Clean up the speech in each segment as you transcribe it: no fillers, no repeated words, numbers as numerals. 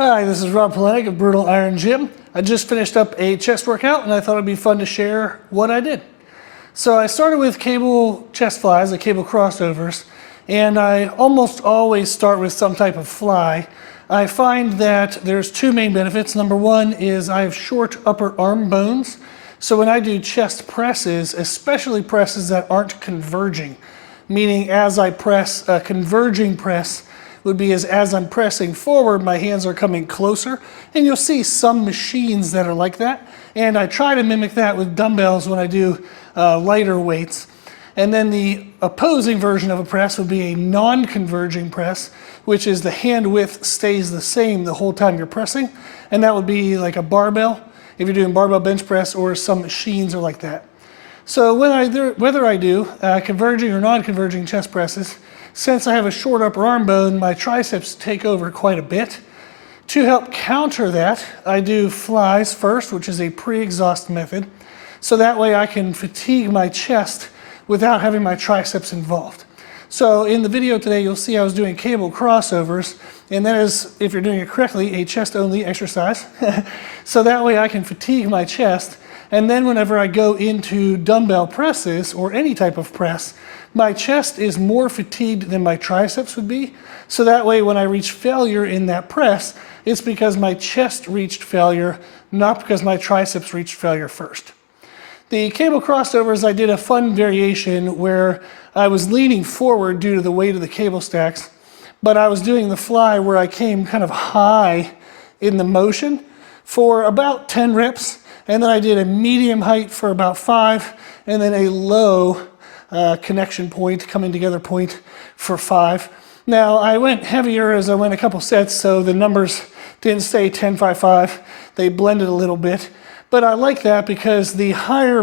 Hi, this is Rob Polanek of Brutal Iron Gym. I just finished up a chest workout and I thought it'd be fun to share what I did. So I started with cable chest flies, the cable crossovers, and I almost always start with some type of fly. I find that there's two main benefits. Number one is I have short upper arm bones. So when I do chest presses, especially presses that aren't converging, meaning as I press, a converging press would be as I'm pressing forward, my hands are coming closer, and you'll see some machines that are like that. And I try to mimic that with dumbbells when I do lighter weights. And then the opposing version of a press would be a non-converging press, which is the hand width stays the same the whole time you're pressing. And that would be like a barbell, if you're doing barbell bench press, or some machines are like that. So whether I do converging or non-converging chest presses, since I have a short upper arm bone, my triceps take over quite a bit. To help counter that, I do flies first, which is a pre-exhaust method. So that way I can fatigue my chest without having my triceps involved. So in the video today, you'll see I was doing cable crossovers, and that is, if you're doing it correctly, a chest-only exercise. So that way I can fatigue my chest, and then whenever I go into dumbbell presses or any type of press, my chest is more fatigued than my triceps would be. So that way when I reach failure in that press, it's because my chest reached failure, not because my triceps reached failure first. The cable crossovers, I did a fun variation where I was leaning forward due to the weight of the cable stacks, but I was doing the fly where I came kind of high in the motion for about 10 reps, and then I did a medium height for about 5, and then a low connection point, coming together point for 5. Now I went heavier as I went a couple sets, so the numbers didn't stay 10, 5, 5. They blended a little bit. But I like that because the higher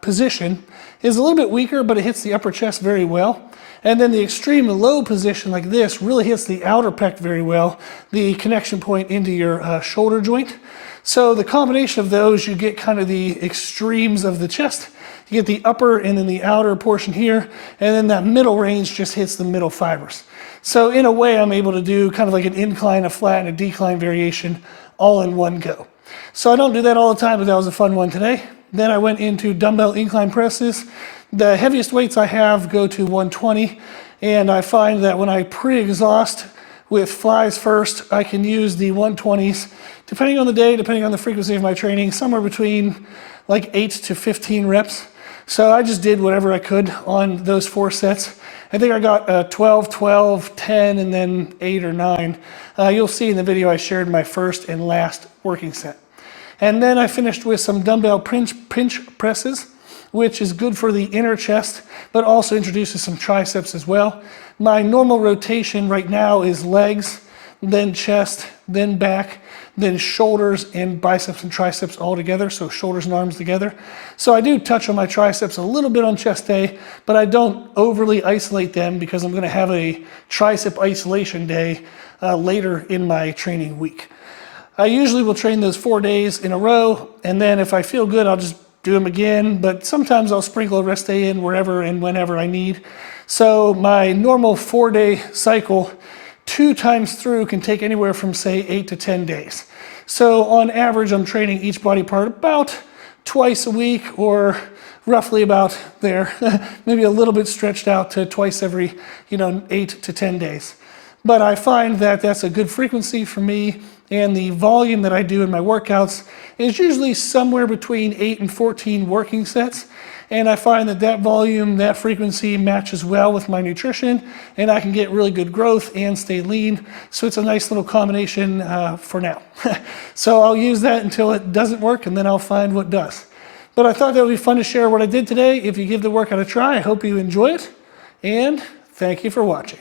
position is a little bit weaker, but it hits the upper chest very well. And then the extreme low position like this really hits the outer pec very well, the connection point into your shoulder joint. So the combination of those, you get kind of the extremes of the chest. You get the upper and then the outer portion here, and then that middle range just hits the middle fibers. So in a way, I'm able to do kind of like an incline, a flat, and a decline variation all in one go. So I don't do that all the time, but that was a fun one today. Then I went into dumbbell incline presses. The heaviest weights I have go to 120, and I find that when I pre-exhaust with flies first, I can use the 120s, depending on the day, depending on the frequency of my training, somewhere between like 8 to 15 reps. So I just did whatever I could on those 4 sets. I think I got 12, 12, 10, and then 8 or 9. You'll see in the video I shared my first and last working set. And then I finished with some dumbbell pinch presses, which is good for the inner chest, but also introduces some triceps as well. My normal rotation right now is legs, then chest, then back, then shoulders and biceps and triceps all together, so shoulders and arms together. So I do touch on my triceps a little bit on chest day, but I don't overly isolate them because I'm gonna have a tricep isolation day later in my training week. I usually will train those 4 days in a row, and then if I feel good, I'll just do them again, but sometimes I'll sprinkle a rest day in wherever and whenever I need. So my normal 4-day cycle, 2 times through can take anywhere from say 8 to 10 days. So on average, I'm training each body part about twice a week, or roughly about there, maybe a little bit stretched out to twice every 8 to 10 days. But I find that that's a good frequency for me, and the volume that I do in my workouts is usually somewhere between 8 and 14 working sets. And I find that that volume, that frequency matches well with my nutrition, and I can get really good growth and stay lean. So it's a nice little combination for now. So I'll use that until it doesn't work, and then I'll find what does. But I thought that would be fun to share what I did today. If you give the workout a try, I hope you enjoy it, and thank you for watching.